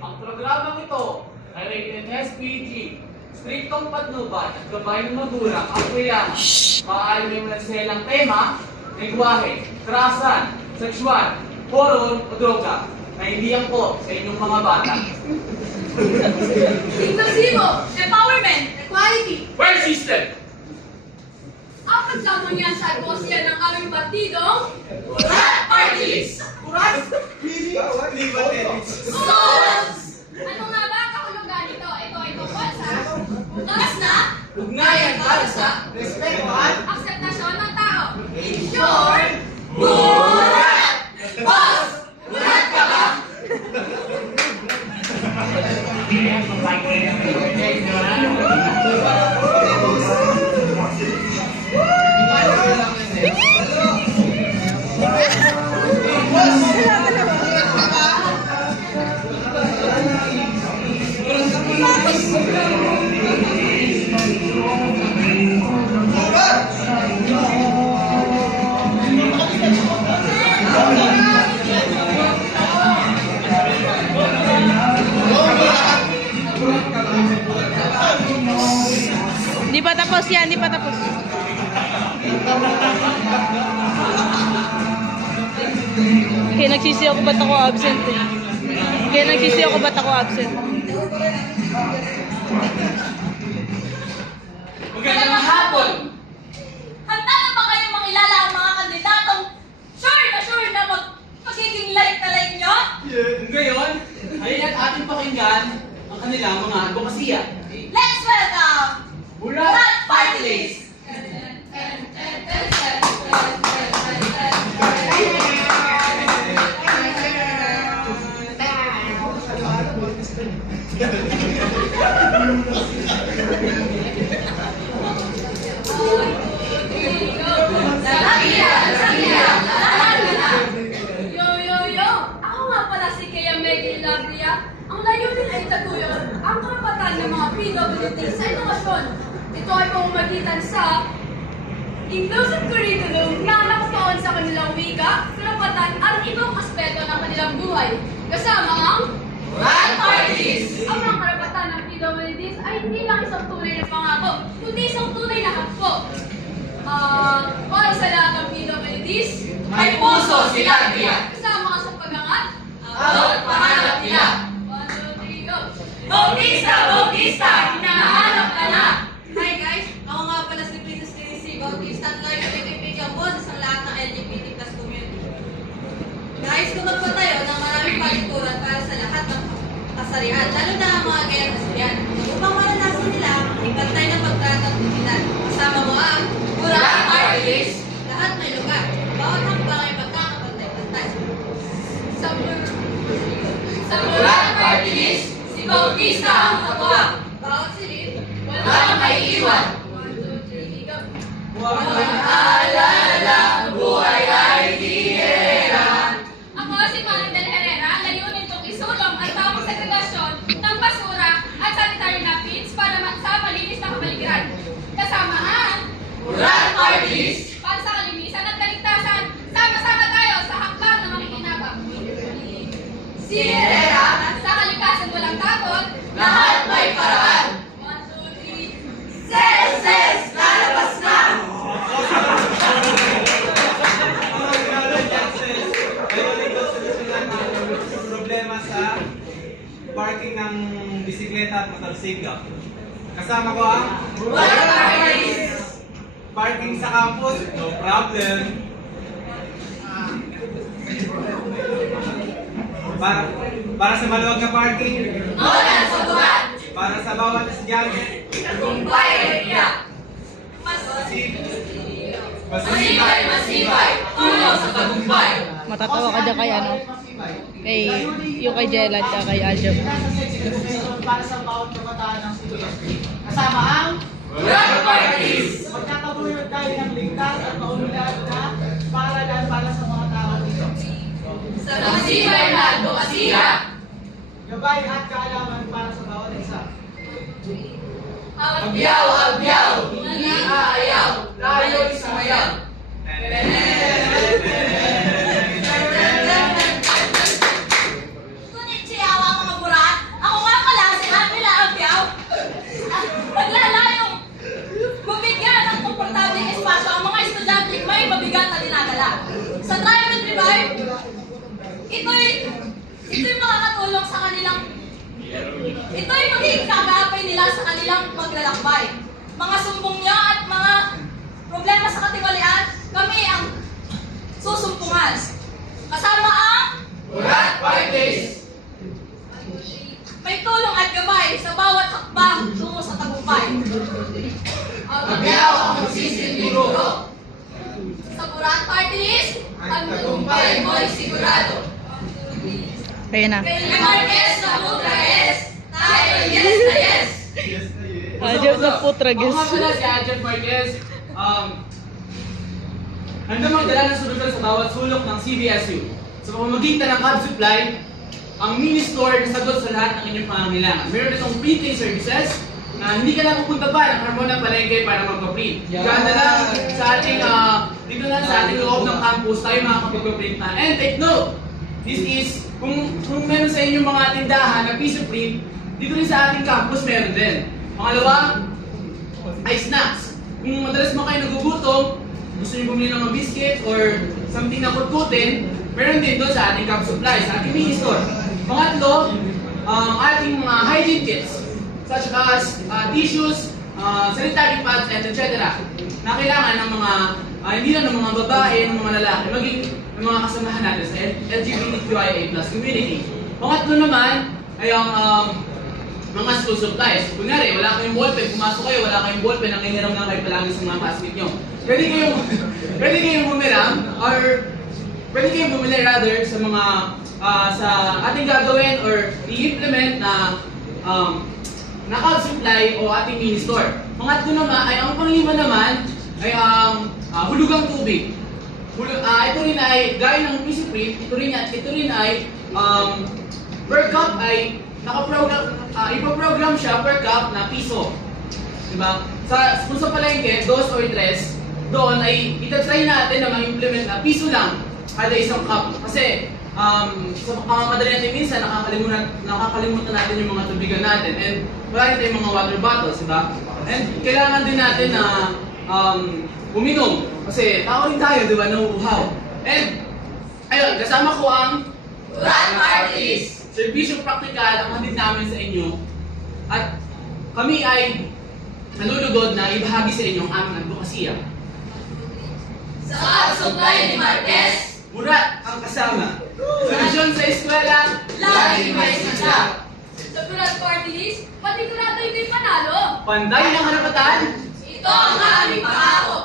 Ang programang ito ay rated SPG, striktong patnubay at gabay ng magulang ang kuya. Maaari may managselang tema, lengguwahe, karahasan, sexual, horror o droga na hindi angkop sa inyong mga bata. Inklusibo, empowerment, equality. Well system! Apat lamang yan sa advosya ng aming partidong Urat Party List! Kuras! Sus! Ano nga ba ang kahulugan nito? Ito ay tungkol sa ugas na Ugnayan para sa respeto at akseptasyon ng tao. In short, Urat! Boss! Urat ka ba? Di pa tapos yan, di pa tapos. Kaya nagsisi ako ba't ako absent eh. Kaya nagsisi ako ba't ako absent. magandang hapon! Handa na ba kayo makilala ang mga kandidatong sure na magiging like na like nyo? Ngayon, halina't ating pakinggan ang kanilang mga advokasya. Let's welcome Urat Party List! Yo! Ako nga pala si Kea Megil Labria. Ang layunin ay taguyod ang karapatan ng mga PWD sa edukasyon. Ito ay pamamagitan sa inclusive curriculum na nakatuon sa kanilang wika, karapatan at ibang aspeto ng kanilang buhay. Kasama ang Urat Party List! ang mga karapatan ng PWDs ay hindi lang isang tunay na pangako, kundi isang tunay na hakpo. Para sa lahat ng PWDs, May puso si Labria! kasama ka sa pag-angat, Abot pangarap nila! 1, 2, 3, go! Bautista! Bautista! Hinahanap ka na! Hi guys! Ako nga pala si Princess Tracy Bautista at lagi ko kaibigan ko sa lahat ng LGBT plus community. Guys, kung magpatayo ng maraming palikuran para sa lahat ng kasarian, lalo na ang mga gayang kasarian, upang maranasan nila ang pantay na pagtrato at dignidad. Kasama mo ang Urat Party List! lahat may lugar. Bawat hakbang ay pagkakapantay-pantay. Sa Urat Party List! si Bautista ang katuwang. Bawat silid, Walang may iwan. 1, 2, 3, go! Huwag mag-alala, buhay ay tihera. Ako si Maridel Herrera, layunin kong isulong ang tamang segregasyon ng basura at sanitary napkins para sa malinis na kapaligiran. Kasama ang Urat Party List! para sa kalinisan at kaligtasan. Sama-sama tayo sa hakbang ng makikinabang. Si Herrera, sa kalikasan walang takot, Lahat may paraan. 1, 2, 3, Ses! Lalabas na! Problema sa parking ng bisikleta at motorsiklo. Kasama ko ang Urat Party List! parking sa campus, no problem. Para sa maluwag na parking, Nolan sa buwan, para sa bawat estudyante, tagumpay ay tiyak. Masibay! Tulong sa tagumpay! Matatawa ka dyan kay ano? Kay, yung kay Jelad at kay Aljab. Para sa bawat kabataan ng CBSD. Kasama ang Urat Party List! magkakabuyod tayo ng ligtas at maunlad na paaralan para sa mga tao dito. Sa masibay na advokasya, Gabay at kaalaman para sa bawat isa. Agyaw! Agyaw! Hindi aayaw! Tayo'y sumayaw! Ito'y makakatulong sa kanilang ito'y magiging kagapay nila sa kanilang paglalakbay. Mga sumbong niyo at mga problema sa katiwalian, kami ang susumpungan. Kasama ang Urat Parties! may tulong at gabay sa bawat hakbang tungo sa tagumpay. Agyaw ang magsisiguro. Sa Urat Party List, ang tagumpay mo'y sigurado. Ayan na. Kay Marquez na Putra S, tayo yes na yes. Ajab na putrages. Ako nga pala si Ajab Marquez. Handang magdala ng solution sa bawat sulok ng CBSU. Sa pamamagitan ng Hub Supply, ang mini store na sagot sa lahat ng inyong pangangailangan. Meron itong printing services na hindi ka na pupunta pa ng Carmona Palengke para magpa-print. Ganda lang sa ating, dito lang sa ating loob ng campus tayo makakapag-print na. And take note, this is, kung meron sa inyong mga tindahan na piece of print, dito rin sa ating campus meron din. Pangalawa, ay snacks. Kung madalas mo kayo nagugutom, gusto niyo bumili ng mga biscuit or something na kutkutin, meron din doon sa ating Camp Supply, sa ating mini store. Pangatlo, ating mga hygiene kits, such as tissues, sanitary pads, and etc. na kailangan ng mga, hindi lang ng mga babae, ng mga lalaki, maging ng mga kasamahan natin sa LGBTQIA+ community. Pangatlo naman ay ang mga school supplies. Kunyari, wala kayong ballpen, pumasok kayo, wala kayong ballpen, nangingiram lang kayo palagi sa mga basket nyo. Pwede kayong bumiram, or pwede kayong bumili rather sa mga sa ating gagawin or i-implement na Hub Supply o ating mini store. Pangatlo naman ay ang panglima naman ay ang hulugang tubig. Ito rin ay gaya ng piece of print, ito rin ay per cup ay ipoprogram siya per cup na piso. Diba? Kung sa palengke, 2 or 3, doon ay itatry natin na ma-implement na piso lang kada isang cup. Kasi sa pagkamadali natin minsan, nakakalimutan natin yung mga tubigan natin. And wala rin tayong mga water bottles, diba? And kailangan din natin na uminom. Kasi tao rin tayo, diba? Nauuhaw. And, ayun, kasama ko ang Urat Parties! serbisyong praktikal ang hatid namin sa inyo. At kami ay nalulugod na ibahagi sa inyo ang aming advokasya. Sa Hub Supply ni Marquez, Urat ang kasama. Solusyon sa eskwela, lagi may sadya. Sa Urat Party List, panigurado ito'y panalo. panday ng karapatan, Ito ang aming pangako.